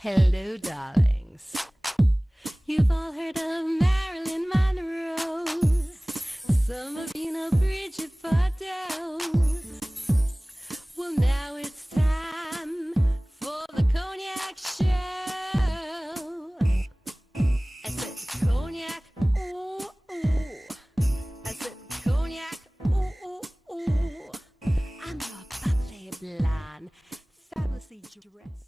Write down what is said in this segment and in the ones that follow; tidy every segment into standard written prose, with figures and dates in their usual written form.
Hello, darlings. You've all heard of Marilyn Monroe. Some of you know Bridget Bardot. Well, now it's time for the Cognac show. I said Cognac, ooh, ooh. I said Cognac, ooh, ooh, ooh. I'm your bubbly blonde, fabulously dressed.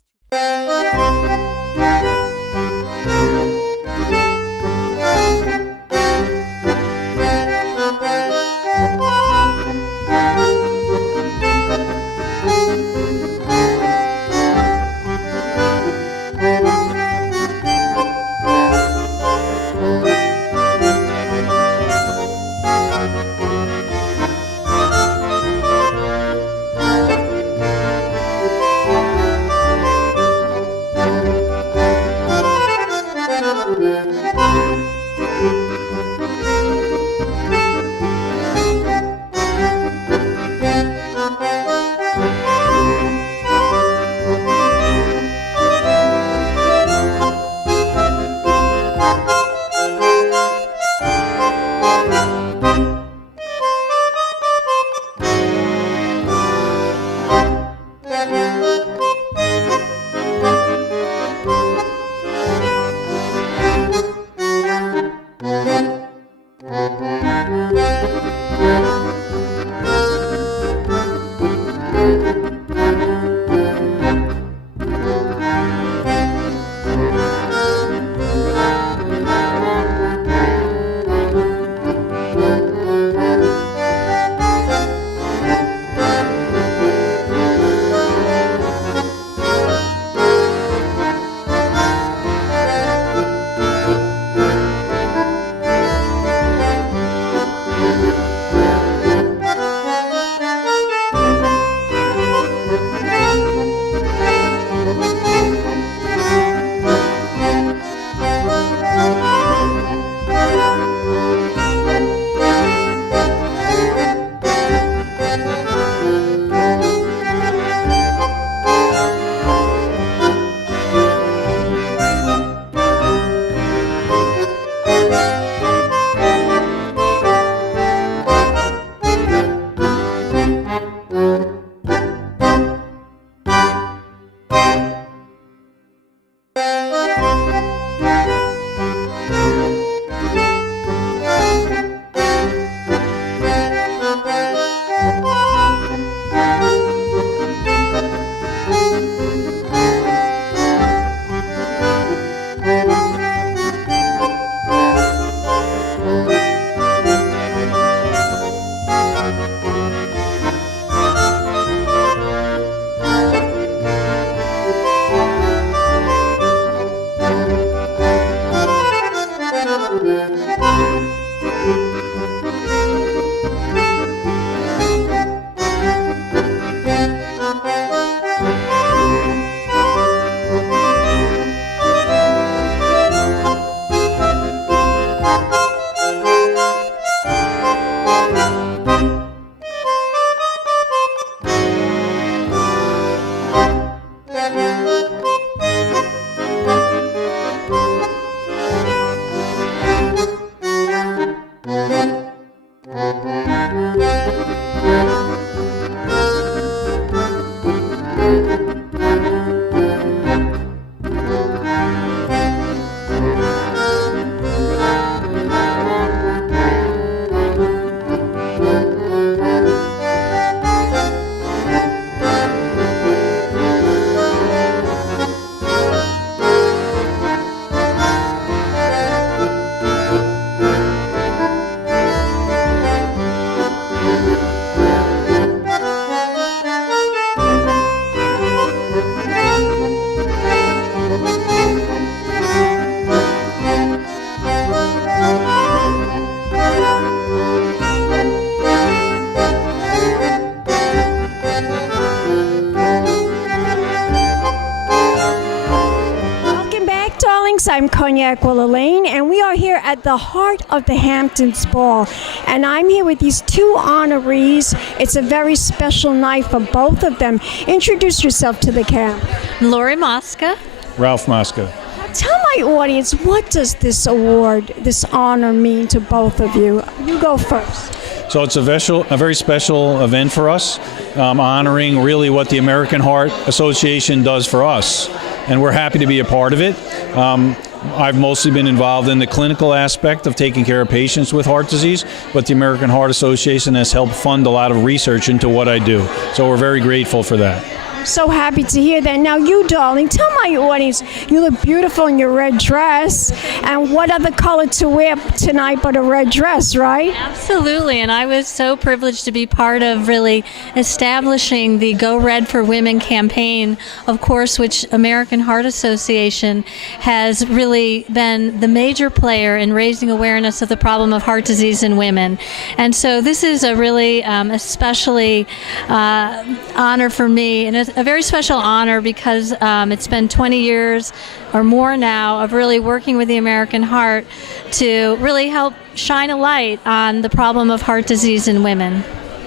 I'm Cognac Wellerlane, and we are here at the heart of the Hamptons Ball. And I'm here with these two honorees. It's a very special night for both of them. Introduce yourself to the camera. Lori Mosca. Ralph Mosca. Tell my audience, what does this award, this honor mean to both of you? You go first. So it's a very special event for us, honoring really what the American Heart Association does for us. And we're happy to be a part of it. I've mostly been involved in the clinical aspect of taking care of patients with heart disease, but the American Heart Association has helped fund a lot of research into what I do. So we're very grateful for that. So happy to hear that. Now you, darling, tell my audience, you look beautiful in your red dress. And what other color to wear tonight but a red dress, right? Absolutely. And I was so privileged to be part of really establishing the Go Red for Women campaign, of course, which American Heart Association has really been the major player in raising awareness of the problem of heart disease in women. And so this is a really especially honor for me, and it's a very special honor because it's been 20 years or more now of really working with the American Heart to really help shine a light on the problem of heart disease in women.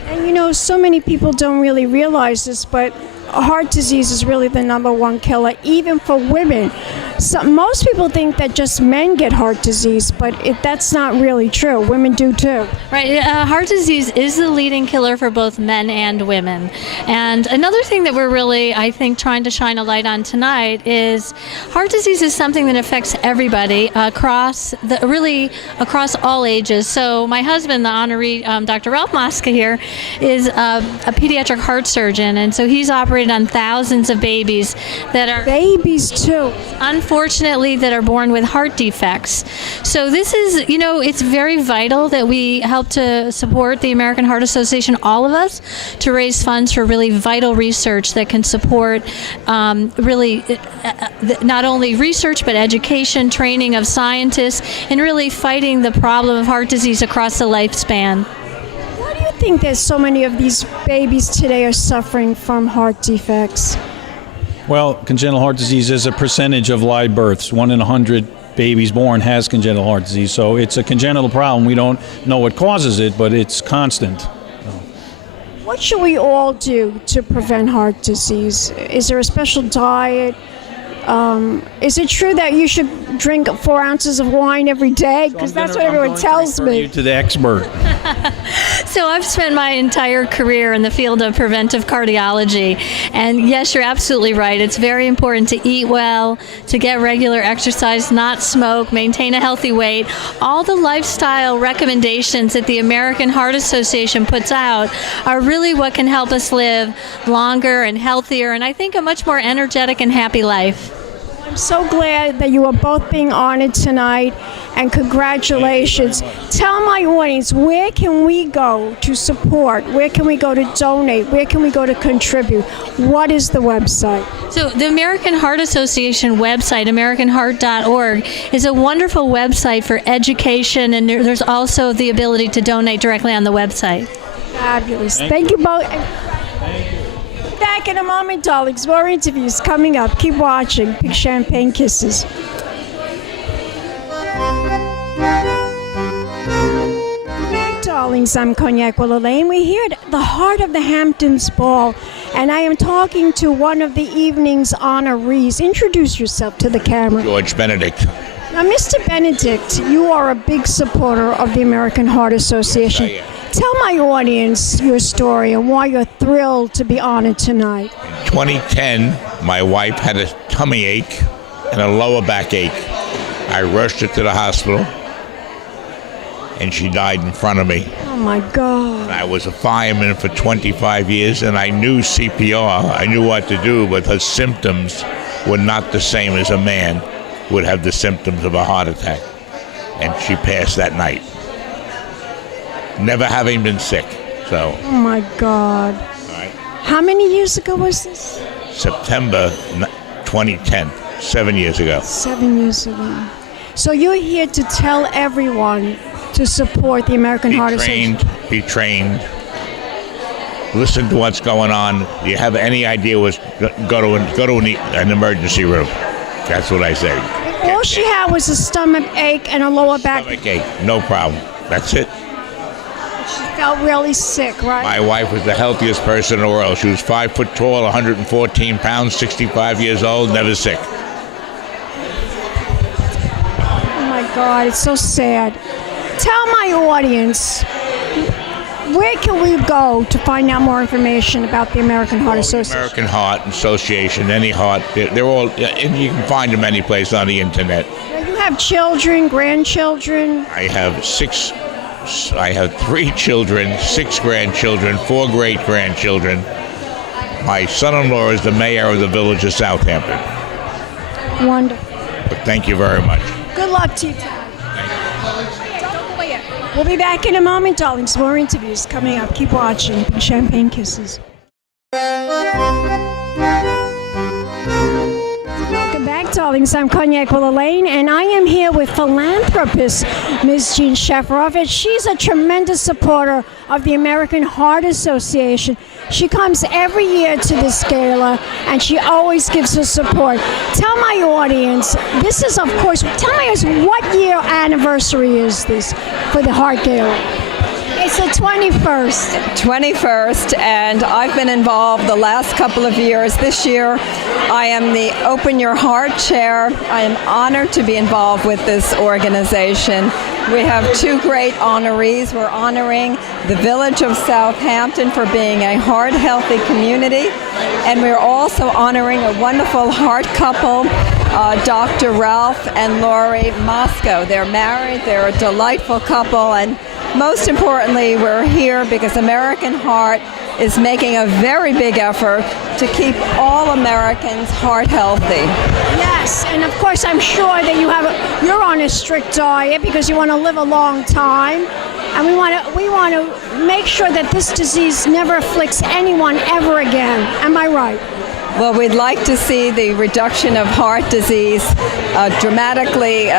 And you know, so many people don't really realize this, but heart disease is really the #1 killer, even for women. So most people think that just men get heart disease, but that's not really true. Women do too. Right. Heart disease is the leading killer for both men and women. And another thing that we're really, I think, trying to shine a light on tonight is heart disease is something that affects everybody across all ages. So my husband, the honoree, Dr. Ralph Mosca here, is a pediatric heart surgeon, and so he's operated on thousands of babies that are babies too. Unfortunately, that are born with heart defects. So this is, it's very vital that we help to support the American Heart Association, all of us, to raise funds for really vital research that can support not only research but education, training of scientists, and really fighting the problem of heart disease across the lifespan. Why do you think that so many of these babies today are suffering from heart defects? Well, congenital heart disease is a percentage of live births. 1 in 100 babies born has congenital heart disease. So it's a congenital problem. We don't know what causes it, but it's constant. What should we all do to prevent heart disease? Is there a special diet? Is it true that you should drink 4 ounces of wine every day? Because that's what everyone tells me. You to the expert. So I've spent my entire career in the field of preventive cardiology. And yes, you're absolutely right. It's very important to eat well, to get regular exercise, not smoke, maintain a healthy weight. All the lifestyle recommendations that the American Heart Association puts out are really what can help us live longer and healthier, and I think a much more energetic and happy life. I'm so glad that you are both being honored tonight, and congratulations. Tell my audience, where can we go to support? Where can we go to donate? Where can we go to contribute? What is the website? So the American Heart Association website, AmericanHeart.org, is a wonderful website for education, and there's also the ability to donate directly on the website. Fabulous. Thank you both. Back in a moment, darlings. More interviews coming up. Keep watching. Big champagne kisses. Back, darlings. I'm Cognac Wellerlane. We're here at the heart of the Hamptons Ball, and I am talking to one of the evening's honorees. Introduce yourself to the camera. George Benedict. Now, Mr. Benedict, you are a big supporter of the American Heart Association. Yes, I am. Tell my audience your story and why you're thrilled to be honored tonight. In 2010, my wife had a tummy ache and a lower back ache. I rushed her to the hospital, and she died in front of me. Oh, my God. I was a fireman for 25 years, and I knew CPR. I knew what to do, but her symptoms were not the same as a man would have the symptoms of a heart attack. And she passed that night, never having been sick. So. Oh, my God. All right. How many years ago was this? September 2010, 7 years ago. 7 years ago. So you're here to tell everyone to support the American Heart Association. Be trained. Listen to what's going on. Do you have any idea what's go to an emergency room? That's what I say. All she had was a stomach ache and a lower back. Stomach ache, no problem. That's it. She felt really sick, right? My wife was the healthiest person in the world. She was 5 foot tall, 114 pounds, 65 years old, never sick. God, it's so sad. Tell my audience, where can we go to find out more information about the American Heart Association? American Heart Association, any heart, they're all, and you can find them any place on the internet. You have children, grandchildren? I have 3 children, 6 grandchildren, 4 great-grandchildren. My son-in-law is the mayor of the village of Southampton. Wonderful. But thank you very much. Good luck to you. We'll be back in a moment, darlings. More interviews coming up. Keep watching. Champagne Kisses. Welcome back, darlings. I'm Cognac Wellerlane, and I am here with philanthropist Ms. Jean Shafiroff, and she's a tremendous supporter of the American Heart Association. She comes every year to this gala, and she always gives her support. Tell my audience, this is, of course, tell my audience, what year anniversary is this for the Heart Gala? It's the 21st. 21st, and I've been involved the last couple of years. This year, I am the Open Your Heart Chair. I am honored to be involved with this organization. We have 2 great honorees. We're honoring the village of Southampton for being a heart-healthy community, and we're also honoring a wonderful heart couple, Dr. Ralph and Lori Mosca. They're married. They're a delightful couple, and most importantly, we're here because American Heart is making a very big effort to keep all Americans heart healthy. Yes, and of course I'm sure that you're on a strict diet because you want to live a long time, and we want to make sure that this disease never afflicts anyone ever again. Am I right? Well, we'd like to see the reduction of heart disease dramatically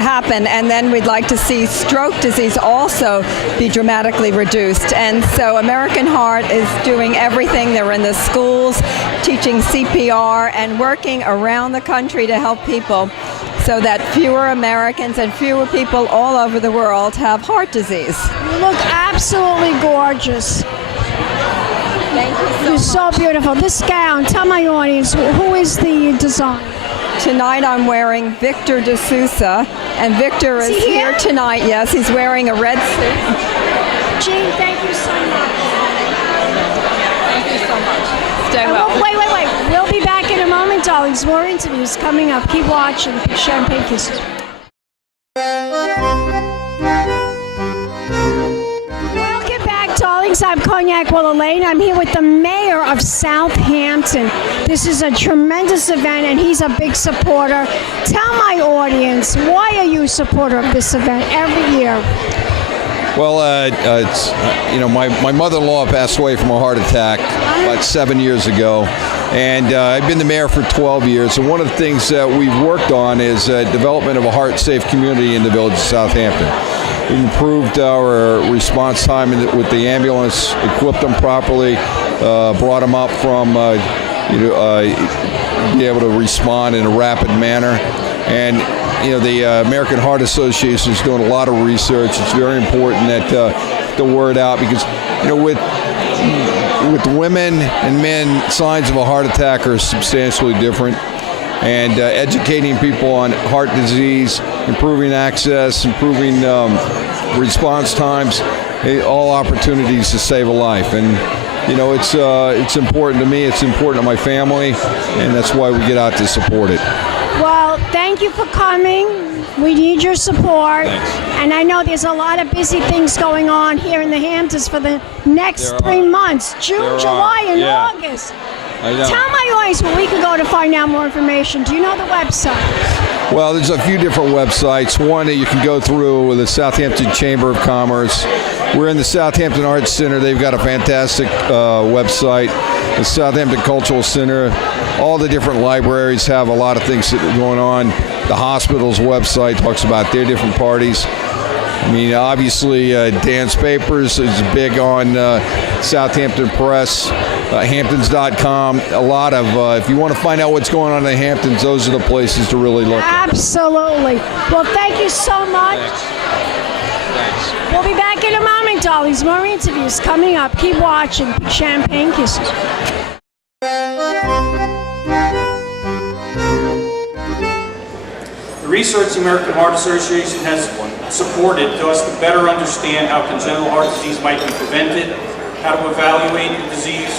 happen, and then we'd like to see stroke disease also be dramatically reduced. And so American Heart is doing everything. They're in the schools teaching CPR and working around the country to help people so that fewer Americans and fewer people all over the world have heart disease. You look absolutely gorgeous. Thank you so You're much. so beautiful. This gown, tell my audience, who is the designer? Tonight I'm wearing Victor de Sousa, and Victor is here tonight. Yes, he's wearing a red suit. Jean, thank you so much. Thank you so much. Stay well. Wait. We'll be back in a moment, darlings. More interviews coming up. Keep watching. Champagne Kisses. Welcome back, darlings. I'm Cognac Wellerlane. I'm here with the mayor of Southampton. This is a tremendous event, and he's a big supporter. Tell my audience, why are you a supporter of this event every year? Well, my mother-in-law passed away from a heart attack about 7 years ago, and I've been the mayor for 12 years. And one of the things that we've worked on is development of a heart-safe community in the village of Southampton. We've improved our response time with the ambulance, equipped them properly, brought them up from be able to respond in a rapid manner. And the American Heart Association is doing a lot of research. It's very important that the word out, because with women and men, signs of a heart attack are substantially different. And educating people on heart disease, improving access, improving response times, all opportunities to save a life. And it's important to me. It's important to my family, and that's why we get out to support it. Well, thank you for coming. We need your support. Thanks. And I know there's a lot of busy things going on here in the Hamptons for the next 3 months, June, July, and August. I know. Tell my audience where we can go to find out more information. Do you know the website? Well, there's a few different websites. One that you can go through, the Southampton Chamber of Commerce. We're in the Southampton Arts Center. They've got a fantastic website. The Southampton Cultural Center. All the different libraries have a lot of things that are going on. The hospital's website talks about their different parties. I mean, obviously, Dan's Papers is big on Southampton Press, Hamptons.com. A lot of, if you want to find out what's going on in the Hamptons, those are the places to really look at. Absolutely. Well, thank you so much. Thanks. We'll be back in a moment, darlings. More interviews coming up. Keep watching. Champagne Kisses. research the American Heart Association has supported to us to better understand how congenital heart disease might be prevented, how to evaluate the disease,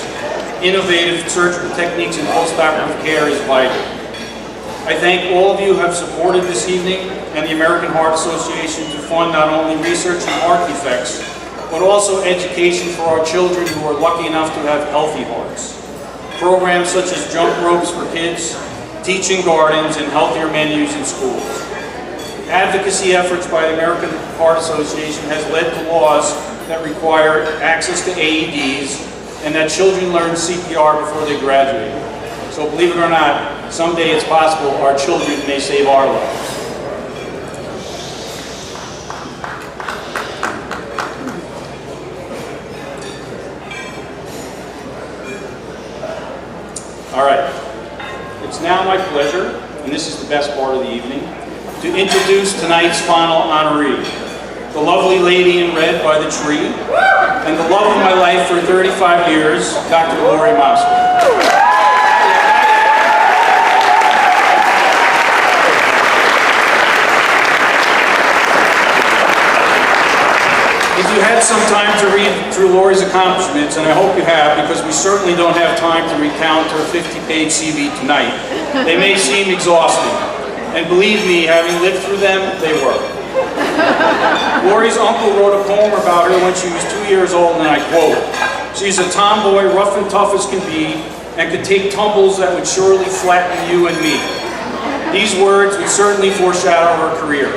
innovative surgical techniques and post-operative care is vital. I thank all of you who have supported this evening and the American Heart Association to fund not only research in heart defects, but also education for our children who are lucky enough to have healthy hearts. Programs such as jump ropes for kids, teaching gardens, and healthier menus in schools. Advocacy efforts by the American Heart Association has led to laws that require access to AEDs and that children learn CPR before they graduate. So believe it or not, someday it's possible our children may save our lives. All right, it's now my pleasure, and this is the best part of the evening, to introduce tonight's final honoree, the lovely lady in red by the tree, and the love of my life for 35 years, Dr. Lori Mosca. If you had some time to read through Lori's accomplishments, and I hope you have, because we certainly don't have time to recount her 50-page CV tonight, they may seem exhausting. And believe me, having lived through them, they were. Lori's uncle wrote a poem about her when she was 2 years old, and I quote, "She's a tomboy, rough and tough as can be, and could take tumbles that would surely flatten you and me." These words would certainly foreshadow her career.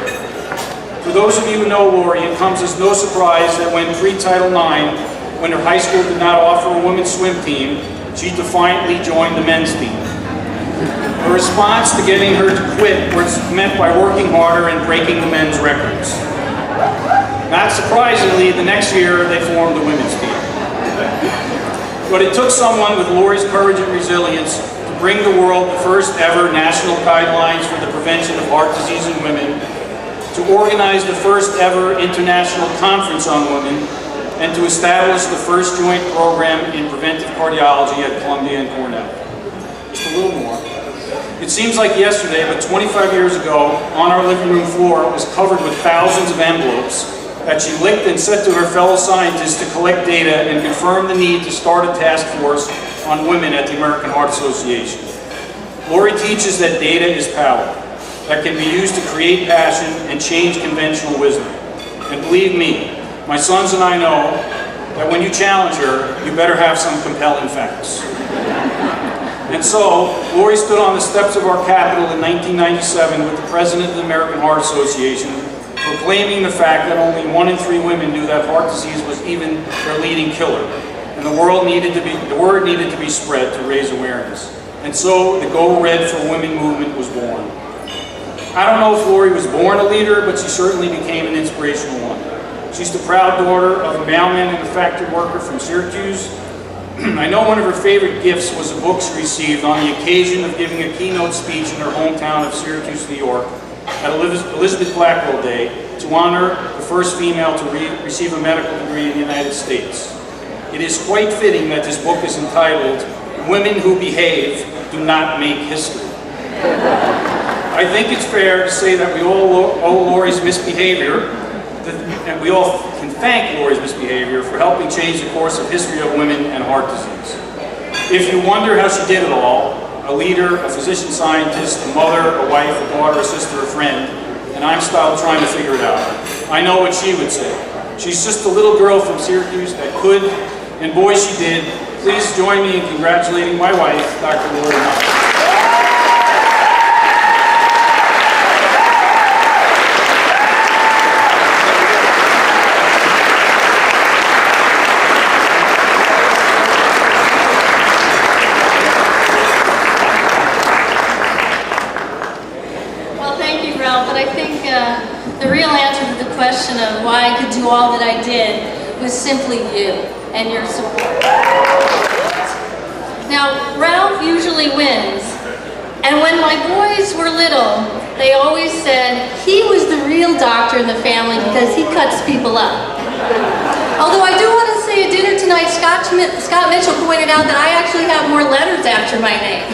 For those of you who know Lori, it comes as no surprise that when pre-Title IX, when her high school did not offer a women's swim team, she defiantly joined the men's team. Her response to getting her to quit was met by working harder and breaking the men's records. Not surprisingly, the next year they formed the women's team. But it took someone with Lori's courage and resilience to bring the world the first ever national guidelines for the prevention of heart disease in women, to organize the first ever international conference on women, and to establish the first joint program in preventive cardiology at Columbia and Cornell. Just a little more. It seems like yesterday, but 25 years ago, on our living room floor, it was covered with thousands of envelopes that she licked and sent to her fellow scientists to collect data and confirm the need to start a task force on women at the American Heart Association. Lori teaches that data is power, that can be used to create passion and change conventional wisdom. And believe me, my sons and I know that when you challenge her, you better have some compelling facts. And so, Lori stood on the steps of our Capitol in 1997 with the President of the American Heart Association, proclaiming the fact that only 1 in 3 women knew that heart disease was even their leading killer. And the word needed to be spread to raise awareness. And so, the Go Red for Women movement was born. I don't know if Lori was born a leader, but she certainly became an inspirational one. She's the proud daughter of a mailman and a factory worker from Syracuse. I know one of her favorite gifts was a book she received on the occasion of giving a keynote speech in her hometown of Syracuse, New York, at Elizabeth Blackwell Day to honor the first female to receive a medical degree in the United States. It is quite fitting that this book is entitled, "Women Who Behave Do Not Make History." I think it's fair to say that we all owe Lori's misbehavior, and we all can thank Lori's misbehavior for helping change the course of history of women and heart disease. If you wonder how she did it all, a leader, a physician scientist, a mother, a wife, a daughter, a sister, a friend, and I'm still trying to figure it out, I know what she would say. She's just a little girl from Syracuse that could, and boy she did. Please join me in congratulating my wife, Dr. Lori Mosca. The real answer to the question of why I could do all that I did was simply you and your support. Now, Ralph usually wins, and when my boys were little, they always said he was the real doctor in the family because he cuts people up. Although I do want to say at dinner tonight, Scott Mitchell pointed out that I actually have more letters after my name.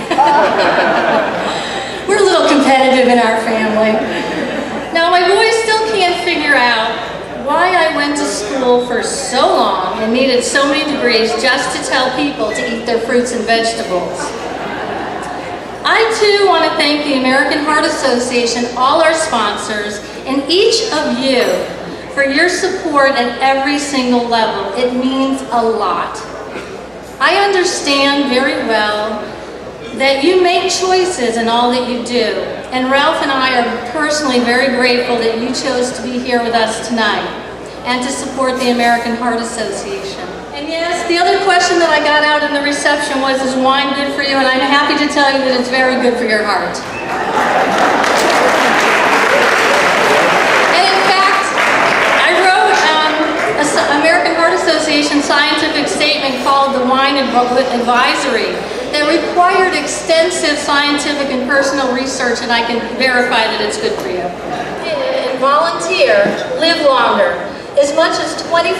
We're a little competitive. competitive in our family. Now, my boys still can't figure out why I went to school for so long and needed so many degrees just to tell people to eat their fruits and vegetables. I too want to thank the American Heart Association, all our sponsors, and each of you for your support at every single level. It means a lot. I understand very well that you make choices in all that you do, and Ralph and I are personally very grateful that you chose to be here with us tonight and to support the American Heart Association. And yes, the other question that I got out in the reception was, is wine good for you? And I'm happy to tell you that it's very good for your heart. And in fact, I wrote an American Heart Association scientific statement called the Wine Advisory that required extensive scientific and personal research, and I can verify that it's good for you. And volunteer, live longer, as much as 25%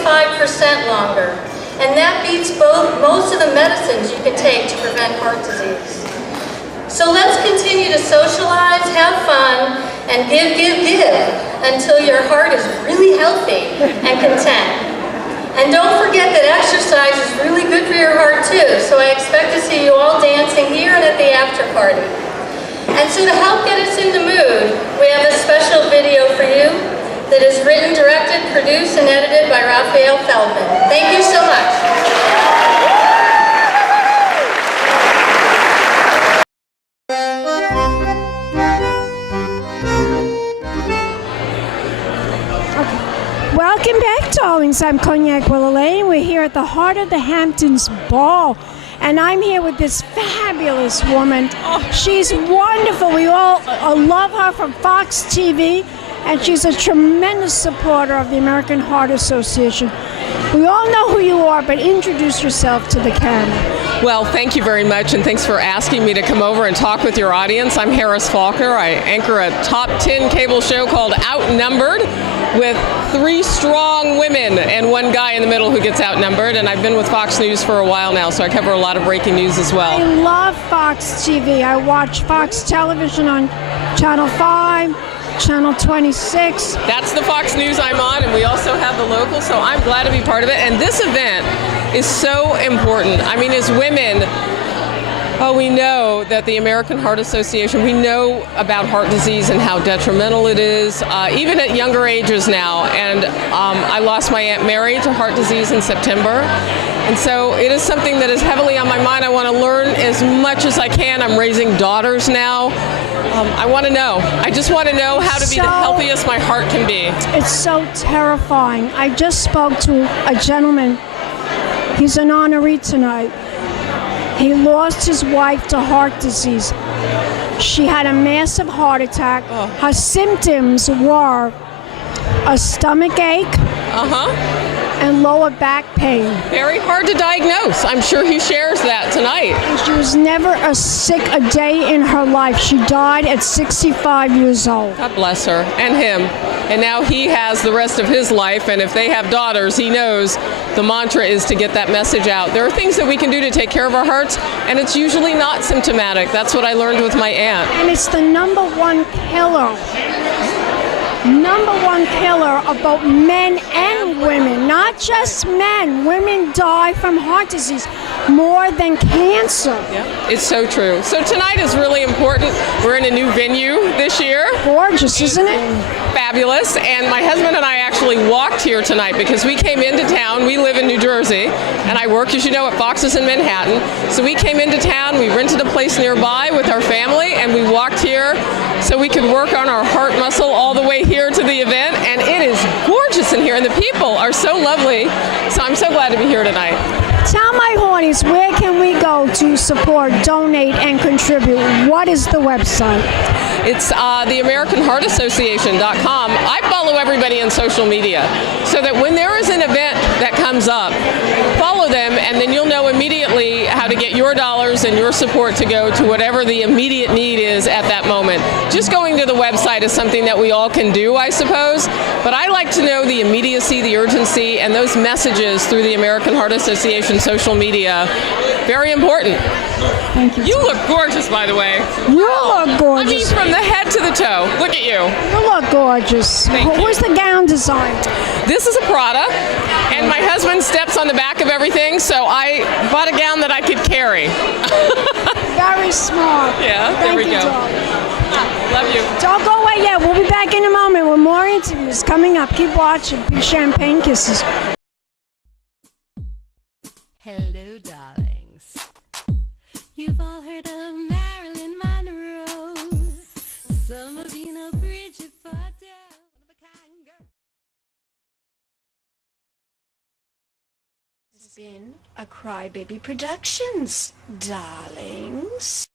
longer. And that beats most of the medicines you can take to prevent heart disease. So let's continue to socialize, have fun, and give until your heart is really healthy and content. And don't forget that exercise is really good for your heart too, so I expect to see you all dancing here and at the after party. And so to help get us in the mood, we have a special video for you that is written, directed, produced, and edited by Raphael Feldman. Thank you so much. Welcome back, darlings. I'm Cognac Wellerlane. We're here at the Heart of the Hamptons Ball, and I'm here with this fabulous woman. She's wonderful. We all love her from Fox TV, and she's a tremendous supporter of the American Heart Association. We all know who you are, but introduce yourself to the camera. Well, thank you very much, and thanks for asking me to come over and talk with your audience. I'm Harris Faulkner. I anchor a top 10 cable show called Outnumbered, with 3 strong women and 1 guy in the middle who gets outnumbered, and I've been with Fox News for a while now, so I cover a lot of breaking news as well. I love Fox TV. I watch Fox Television on Channel 5, Channel 26. That's the Fox News I'm on, and we also have the local, so I'm glad to be part of it. And this event is so important. I mean, as women, we know that the American Heart Association, we know about heart disease and how detrimental it is, even at younger ages now. And I lost my Aunt Mary to heart disease in September. And so it is something that is heavily on my mind. I want to learn as much as I can. I'm raising daughters now. I want to know. I just want to know how to be the healthiest my heart can be. It's so terrifying. I just spoke to a gentleman. He's an honoree tonight. He lost his wife to heart disease. She had a massive heart attack. Her symptoms were a stomach ache and lower back pain. Very hard to diagnose. I'm sure he shares that tonight. And she was never sick a day in her life. She died at 65 years old. God bless her, and him. And now he has the rest of his life, and if they have daughters, he knows the mantra is to get that message out. There are things that we can do to take care of our hearts, and it's usually not symptomatic. That's what I learned with my aunt. And it's the number one killer of both men and women, not just men. Women die from heart disease more than cancer. Yeah, it's so true. So tonight is really important. We're in a new venue this year. Gorgeous, isn't it? Fabulous. And my husband and I actually walked here tonight because we came into town. We live in New Jersey, and I work, as you know, at Fox's in Manhattan. So we came into town, we rented a place nearby with our family, and we walked here so we could work on our heart muscle all the way here to the event. And it is gorgeous in here, and the people are so lovely. So I'm so glad to be here tonight. Tell my hornies, where can we go to support, donate, and contribute? What is the website? It's the AmericanHeartAssociation.com. I follow everybody on social media so that when there is an event that comes up, follow them, and then you'll know immediately how to get your dollars and your support to go to whatever the immediate need is at that moment. Just going to the website is something that we all can do, I suppose, but I like to know the immediacy, the urgency, and those messages through the American Heart Association social media. Very important. Thank you. You look gorgeous, by the way. You look gorgeous. I mean, from the head to the toe. Look at you. You look gorgeous. Thank you. Where's the gown design? This is a Prada, and my husband steps on the back of everything, so I bought a gown that I could carry. Very smart. Yeah, there Thank we you, go. darling. Love you. Don't go away yet. We'll be back in a moment with more interviews coming up. Keep watching. Big champagne kisses. Hello, darlings. You've all heard of Marilyn Monroe. Some of you know Bridget Fordell. One-of-a-kind girl. This has been a Crybaby Productions, darlings.